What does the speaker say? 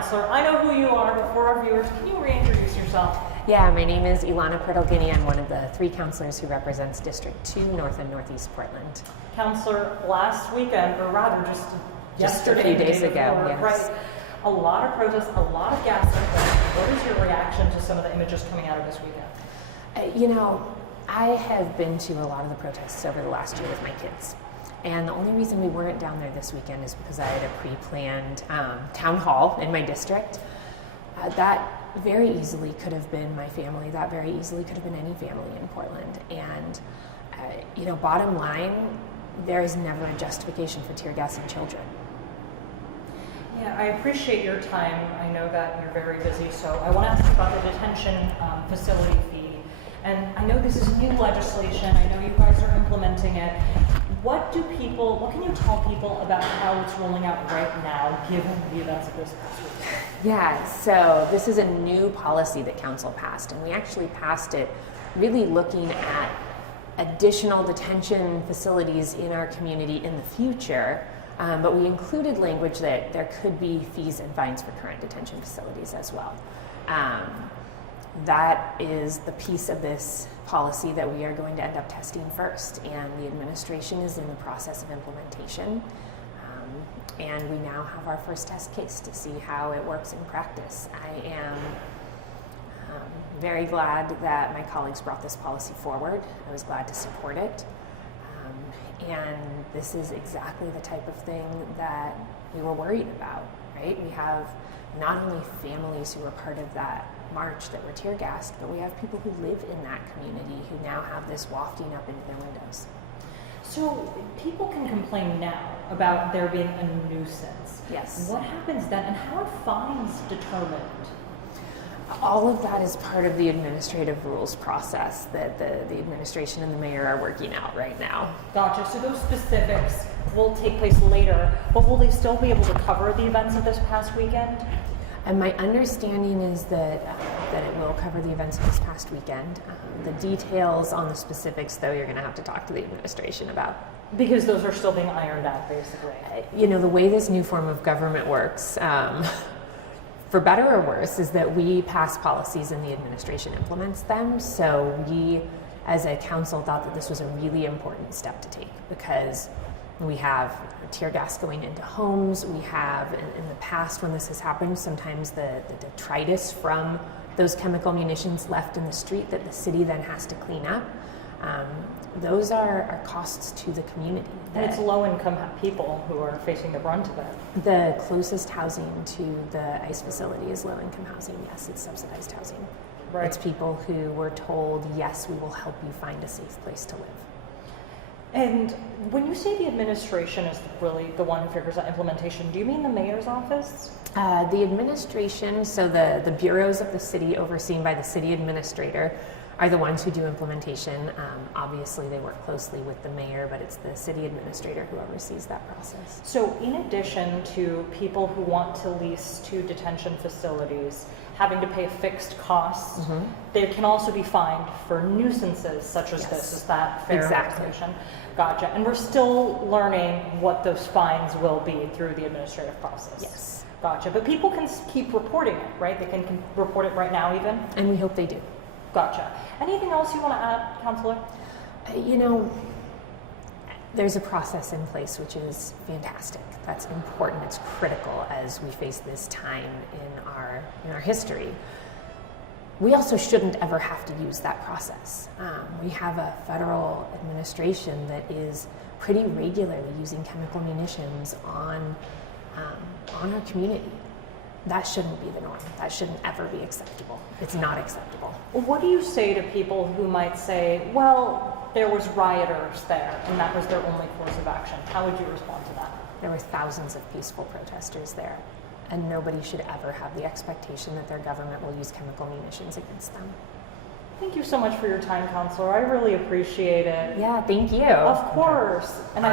Councilor. I know who you are, but for our viewers, can you reintroduce yourself? Yeah, my name is Elana Pirtle-Guiney. I'm one of the 3 councilors who represents District 2, North and Northeast Portland. Councilor, last weekend, or rather just yesterday, a few days ago, before, yes. right? A lot of protests, a lot of gas. What is your reaction to some of the images coming out of this weekend? I have been to a lot of the protests over the last year with my kids. And the only reason we weren't down there this weekend is because I had a pre-planned town hall in my district. That very easily could have been my family. That very easily could have been any family in Portland. And, bottom line, there is never a justification for tear gassing children. Yeah, I appreciate your time. I know that you're very busy, so I want to ask about the detention facility fee. And I know this is new legislation. I know you guys are implementing it. What can you tell people about how it's rolling out right now, given the events of this past week? Yeah, so this is a new policy that council passed, and we actually passed it really looking at additional detention facilities in our community in the future, but we included language that there could be fees and fines for current detention facilities as well. That is the piece of this policy that we are going to end up testing first, and the administration is in the process of implementation. And we now have our first test case to see how it works in practice. I am very glad that my colleagues brought this policy forward. I was glad to support it. And this is exactly the type of thing that we were worried about, right? We have not only families who were part of that march that were tear gassed, but we have people who live in that community who now have this wafting up into their windows. So people can complain now about there being a nuisance. Yes. What happens then, and how are fines determined? All of that is part of the administrative rules process that the administration and the mayor are working out right now. Gotcha. So those specifics will take place later, but will they still be able to cover the events of this past weekend? And my understanding is that it will cover the events of this past weekend. The details on the specifics, though, you're going to have to talk to the administration about. Because those are still being ironed out, basically. The way this new form of government works, for better or worse, is that we pass policies and the administration implements them. So we, as a council, thought that this was a really important step to take, because we have tear gas going into homes. We have, in the past when this has happened, sometimes the detritus from those chemical munitions left in the street that the city then has to clean up. Those are costs to the community. And it's low-income people who are facing the brunt of it. The closest housing to the ICE facility is low-income housing. Yes, it's subsidized housing. Right. It's people who were told, yes, we will help you find a safe place to live. And when you say the administration is really the one who figures out implementation, do you mean the mayor's office? The administration, so the bureaus of the city overseen by the city administrator are the ones who do implementation. Obviously, they work closely with the mayor, but it's the city administrator who oversees that process. So in addition to people who want to lease to detention facilities having to pay fixed costs, they can also be fined for nuisances such as this. Is that fair? Exactly. Gotcha. And we're still learning what those fines will be through the administrative process. Yes. Gotcha. But people can keep reporting it, right? They can report it right now even? And we hope they do. Gotcha. Anything else you want to add, Councilor? There's a process in place which is fantastic. That's important. It's critical as we face this time in our history. We also shouldn't ever have to use that process. We have a federal administration that is pretty regularly using chemical munitions on our community. That shouldn't be the norm. That shouldn't ever be acceptable. It's not acceptable. What do you say to people who might say, well, there was rioters there and that was their only course of action? How would you respond to that? There were thousands of peaceful protesters there, and nobody should ever have the expectation that their government will use chemical munitions against them. Thank you so much for your time, Councilor. I really appreciate it. Yeah, thank you. Of course. And I